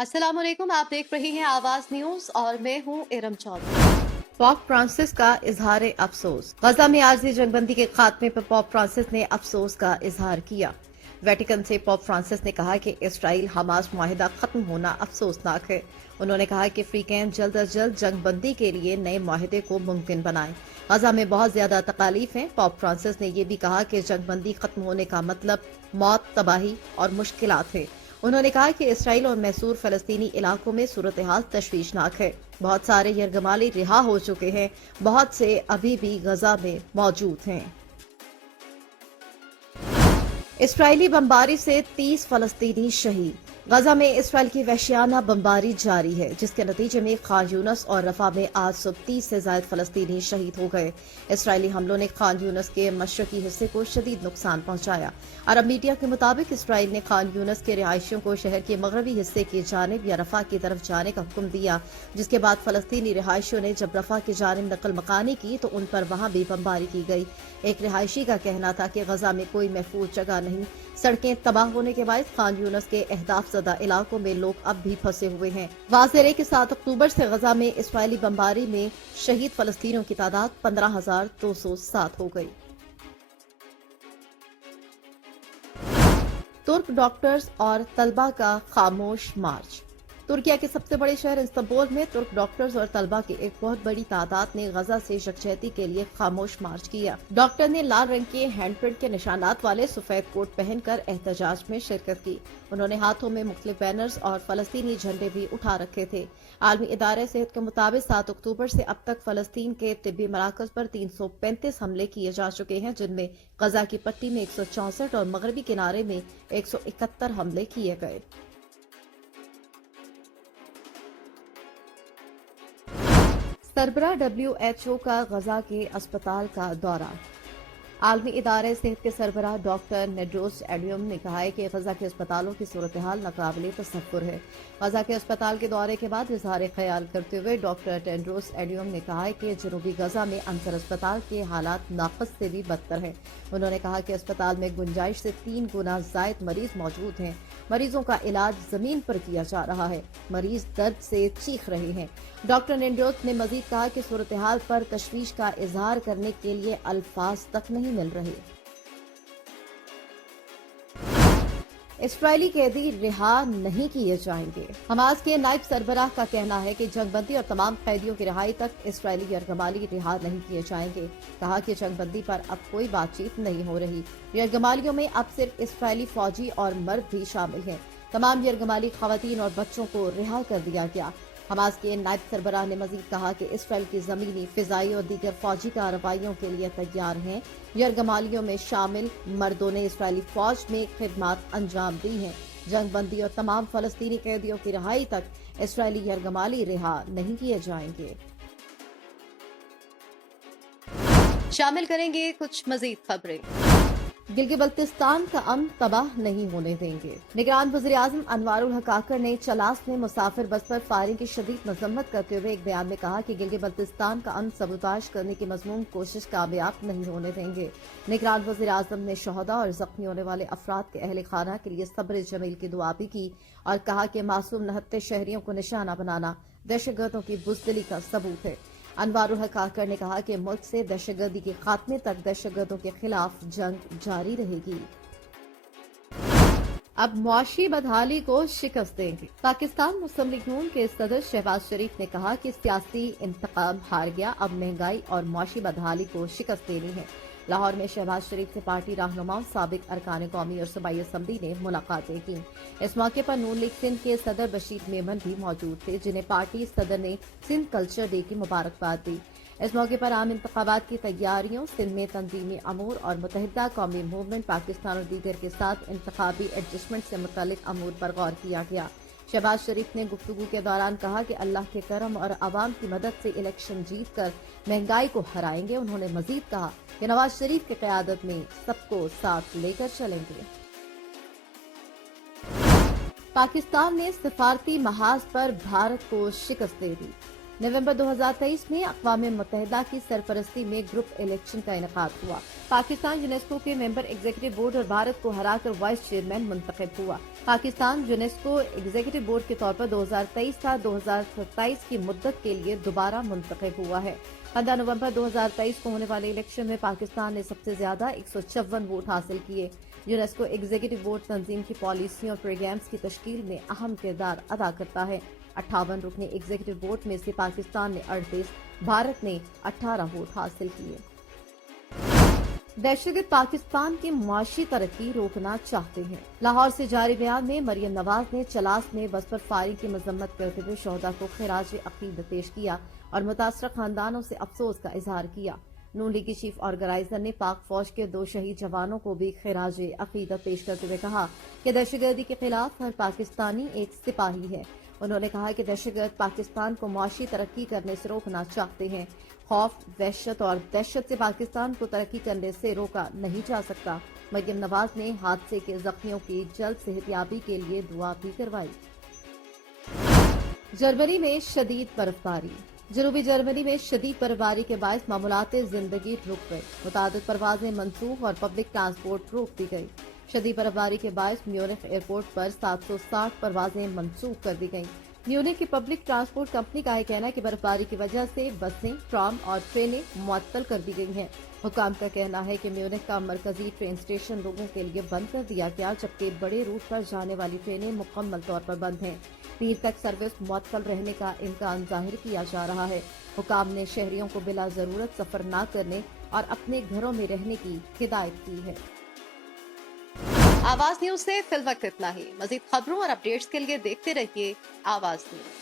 अस्सलाम वालेकुम, आप देख रही हैं आवाज न्यूज और मैं हूं इरम चौधरी। पॉप फ्रांसिस का इजहार अफसोस। गजा में आर्जी जंगबंदी के खात्मे पर पॉप फ्रांसिस ने अफसोस का इजहार किया। वेटिकन से पॉप फ्रांसिस ने कहा कि इसराइल हमास मुआहिदा खत्म होना अफसोसनाक है। उन्होंने कहा कि फ्री कैंप जल्द अज जल्द जंगबंदी के लिए नए मुआहिदे को मुमकिन बनाए। गजा में बहुत ज्यादा तकालीफ हैं। पॉप फ्रांसिस ने ये भी कहा कि जंगबंदी खत्म होने का मतलब मौत, तबाही और मुश्किलात है। उन्होंने कहा कि इसराइल और मैसूर फलस्तीनी इलाकों में सूरत हाल तशवीशनाक है। बहुत सारे यरगमाली रिहा हो चुके हैं, बहुत से अभी भी गजा में मौजूद हैं। इसराइली बमबारी से 30 फलस्तीनी शहीद। गजा में इसराइल की वहशियाना बमबारी जारी है, जिसके नतीजे में खान यूनस और रफा में आज सुबह 30 से ज्यादा फलस्तीनी शहीद हो गए। इसराइली हमलों ने खान यूनस के मशरकी हिस्से को शदीद नुकसान पहुंचाया। अरब मीडिया के मुताबिक इसराइल ने खान यूनस के रिहायशियों को शहर के मगरबी हिस्से की जानिब या रफा की तरफ जाने का हुक्म दिया, जिसके बाद फलस्तीनी रिहायशियों ने जब रफा की जानिब नकल मकानी की तो उन पर वहां भी बमबारी की गई। एक रिहायशी का कहना था कि गजा में कोई महफूज जगह नहीं। सड़कें तबाह होने के बाद खान यूनस के अहदाफ ज़दा इलाकों में लोग अब भी फंसे हुए हैं। वाज़ेह है कि 7 अक्टूबर से गजा में इसराइली बमबारी में शहीद फलस्तीनियों की तादाद 15,207 हो गई। तुर्क डॉक्टर्स और तलबा का खामोश मार्च। तुर्किया के सबसे बड़े शहर इस्तांबुल में तुर्क डॉक्टर्स और तलबा की एक बहुत बड़ी तादाद ने गजा से यकजहती के लिए खामोश मार्च किया। डॉक्टर ने लाल रंग के हैंडप्रिंट के निशानात वाले सफेद कोट पहनकर एहतजाज में शिरकत की। उन्होंने हाथों में मुख्तलिफ बैनर्स और फलस्तीनी झंडे भी उठा रखे थे। आलमी इदारे सेहत के मुताबिक 7 अक्टूबर से अब तक फलस्तीन के तिब्बी मराकज पर 335 हमले किए जा चुके हैं, जिनमें गजा की पट्टी में 164 और मगरबी किनारे में 171 हमले किए गए। सरबराह WHO का गजा के अस्पताल का दौरा। आलमी इदारे सेहत के सरबराह डॉक्टर नेड्रोस एडियम ने कहा है कि गजा के अस्पतालों की सूरत हाल नाकाबिले तसव्वुर है। गजा के अस्पताल के दौरे के बाद इजहार ख्याल करते हुए डॉक्टर टेड्रोस एडियम ने कहा है कि जनूबी गजा में अंतर अस्पताल के हालात नाकस से भी बदतर है। उन्होंने कहा कि अस्पताल में गुंजाइश से 3 गुना जायद मरीज मौजूद हैं। मरीजों का इलाज जमीन पर किया जा रहा है। मरीज दर्द से चीख रहे हैं। डॉक्टर नेड्रोस ने मजीद कहा कि सूरत हाल पर तशवीश का इजहार करने के लिए अल्फाज तक नहीं मिल रहे। इसराइली कैदी रिहा नहीं किए जाएंगे। हमास के नायब सरबराह का कहना है कि जंगबंदी और तमाम कैदियों की रिहाई तक इसराइली यरगमाली रिहा नहीं किए जाएंगे। कहा कि जंगबंदी पर अब कोई बातचीत नहीं हो रही। यरगमालियों में अब सिर्फ इसराइली फौजी और मर्द भी शामिल हैं। तमाम यरगमाली खवातीन और बच्चों को रिहा कर दिया गया। हमास के नायब सरबराह ने मजीद कहा कि इसराइल की जमीनी, फिजाई और दीगर फौजी कार्रवाइयों के लिए तैयार हैं। यरगमालियों में शामिल मर्दों ने इसराइली फौज में खिदमत अंजाम दी हैं। जंगबंदी और तमाम फलस्तीनी कैदियों की रिहाई तक इसराइली यरगमाली रिहा नहीं किए जाएंगे। शामिल करेंगे कुछ मजीद खबरें। गिलगित बल्तिस्तान का अमन तबाह नहीं होने देंगे। निगरान वज़ीर आज़म अनवारुल हक काकर ने चलास में मुसाफिर बस पर फायरिंग की शदीद मजम्मत करते हुए एक बयान में कहा कि गिलगित बल्तिस्तान का अमन सबूताज करने की मजमून कोशिश कामयाब नहीं होने देंगे। निगरान वज़ीर आज़म ने शहदा और जख्मी होने वाले अफराद के अहले खाना के लिए सब्र जमील की दुआ भी की और कहा कि मासूम नहत्ते शहरियों को निशाना बनाना दहशतगर्दों की बुज़दिली का सबूत है। अनवारुल हक काकर ने कहा कि मुल्क से दहशतगर्दी के खात्मे तक दहशतगर्दों के खिलाफ जंग जारी रहेगी। अब मुआशी बदहाली को शिकस्त देंगे। पाकिस्तान मुस्लिम लीग नून के सदर शहबाज शरीफ ने कहा कि सियासी इंतकाम हार गया, अब महंगाई और मुआशी बदहाली को शिकस्त देनी है। लाहौर में शहबाज शरीफ से पार्टी रहनुमाओं, साबिक अरकान कौमी और सूबाई असम्बली ने मुलाकातें की। इस मौके पर नून लीग सिंध के सदर बशीर मेमन भी मौजूद थे, जिन्हें पार्टी सदर ने सिंध कल्चर डे की मुबारकबाद दी। इस मौके पर आम इंतखाबात की तैयारियों, सिंध में तंजीमी अमूर और मुतहिदा कौमी मूवमेंट पाकिस्तान और दीगर के साथ इंतखाबी एडजस्टमेंट से मुतालिक अमूर पर गौर किया गया। शहबाज शरीफ ने गुफ्तगू के दौरान कहा कि अल्लाह के करम और आवाम की मदद से इलेक्शन जीत कर महंगाई को हराएंगे। उन्होंने मजीद कहा कि नवाज शरीफ की क़यादत में सबको साथ लेकर चलेंगे। पाकिस्तान ने सिफारती महाज पर भारत को शिकस्त दे दी। नवंबर 2023 में अक़वाम मुत्तहिदा की सरपरस्ती में ग्रुप इलेक्शन का इनेकाद हुआ। पाकिस्तान यूनेस्को के मेंबर एग्जीक्यूटिव बोर्ड और भारत को हराकर वाइस चेयरमैन मुंतखब हुआ। पाकिस्तान यूनेस्को एग्जीक्यूटिव बोर्ड के तौर पर 2023 था 2027 की मुद्दत के लिए दोबारा मुंतखब हुआ है। 15 नवंबर 2023 को होने वाले इलेक्शन में पाकिस्तान ने सबसे ज्यादा 156 वोट हासिल किए। यूनेस्को एग्जीक्यूटिव बोर्ड तंजीम की पॉलिसियों और प्रोग्राम्स की तश्कील में अहम किरदार अदा करता है। 58 रुकनी एग्जीक्यूटिव बोर्ड में से पाकिस्तान ने 38, भारत ने 18 वोट हासिल किए। दहशतगर्द पाकिस्तान की मुआशी तरक्की रोकना चाहते हैं। लाहौर से जारी बयान में मरियम नवाज ने चलास में बस पर फायरिंग की मजम्मत करते हुए शोहदा को खिराज अकीदत पेश किया और मुतासरा खानदानों से अफसोस का इजहार किया। नून लीग की चीफ ऑर्गेनाइजर ने पाक फौज के 2 शहीद जवानों को भी खिराज अकीदत पेश करते हुए कहा कि दहशतगर्दी के खिलाफ हर पाकिस्तानी एक सिपाही है। उन्होंने कहा कि दहशतगर्द पाकिस्तान को मुआशी तरक्की करने से रोकना चाहते हैं। खौफ, वहशत और दहशत से पाकिस्तान को तरक्की करने से रोका नहीं जा सकता। मरियम नवाज ने हादसे के जख्मियों की जल्द सेहतयाबी के लिए दुआ भी करवाई। जर्मनी में शदीद बर्फबारी। जनूबी जर्मनी में शदीद बर्फबारी के बायस मामूलाते जिंदगी रुक गई। मुतादिद परवाजें मनसूख और पब्लिक ट्रांसपोर्ट रोक दी गई। शदीद बर्फबारी के बायस म्यूनिख एयरपोर्ट पर 760 परवाजें मनसूख कर दी गईं। म्यूनिख की पब्लिक ट्रांसपोर्ट कंपनी का कहना है कि बर्फबारी की वजह से बसें, ट्राम और ट्रेनें मुअत्तल कर दी गई हैं। हुकाम का कहना है कि म्यूनिख का मरकजी ट्रेन स्टेशन लोगों के लिए बंद कर दिया गया, जबकि बड़े रूट पर जाने वाली ट्रेनें मुकम्मल तौर पर बंद हैं। पीर तक सर्विस मुअत्तल रहने का इम्कान जाहिर किया जा रहा है। हुकाम ने शहरियों को बिला जरूरत सफर न करने और अपने घरों में रहने की हिदायत की है। आवाज न्यूज से फिल वक्त इतना ही। मजीद खबरों और अपडेट्स के लिए देखते रहिए आवाज न्यूज।